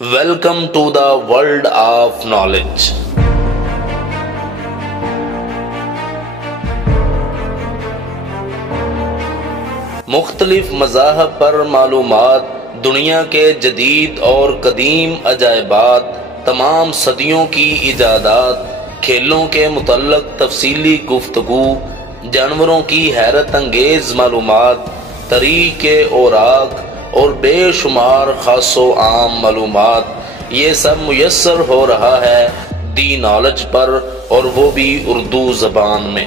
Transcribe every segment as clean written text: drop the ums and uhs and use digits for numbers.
Welcome to the world of knowledge. مختلف مذاہب پر معلومات، دنیا کے جدید اور قدیم عجائبات، تمام صدیوں کی ایجادات، کھیلوں کے متعلق تفصیلی گفتگو، جانوروں کی حیرت انگیز معلومات، تاریخ کے اوراق اور بے شمار خاص و عام معلومات، یہ سب میسر ہو رہا ہے دی نالج پر، اور وہ بھی اردو زبان میں۔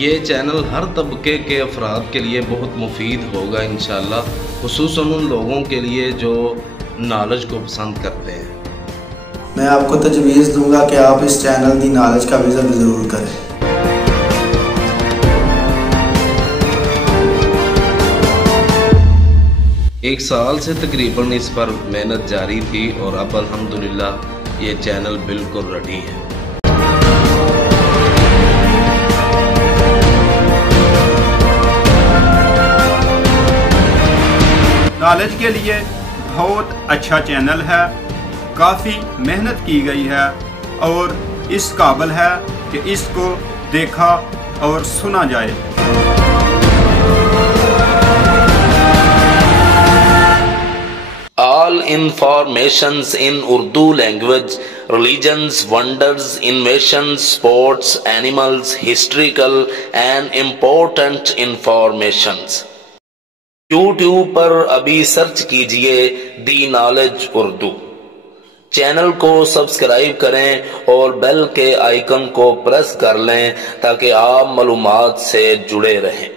یہ چینل ہر طبقے کے افراد کے لیے بہت مفید ہوگا انشاءاللہ، خصوصاً ان لوگوں کے لیے جو نالج کو پسند کرتے ہیں۔ میں آپ کو تجویز دوں گا کہ آپ اس چینل دی نالج کا وزٹ ضرور کریں۔ ایک سال سے تقریباً اس پر محنت جاری تھی اور اب الحمدللہ یہ چینل بالکل ریڈی ہے۔ نالج کے لیے بہت اچھا چینل ہے، کافی محنت کی گئی ہے اور اس قابل ہے کہ اس کو دیکھا اور سنا جائے۔ All informations in Urdu language, religions, wonders, inventions, sports, animals, historical and important informations۔ YouTube پر ابھی سرچ کیجئے دی نالج اردو، چینل کو سبسکرائب کریں اور بیل کے آئیکن کو پریس کر لیں تاکہ آپ معلومات سے جڑے رہیں۔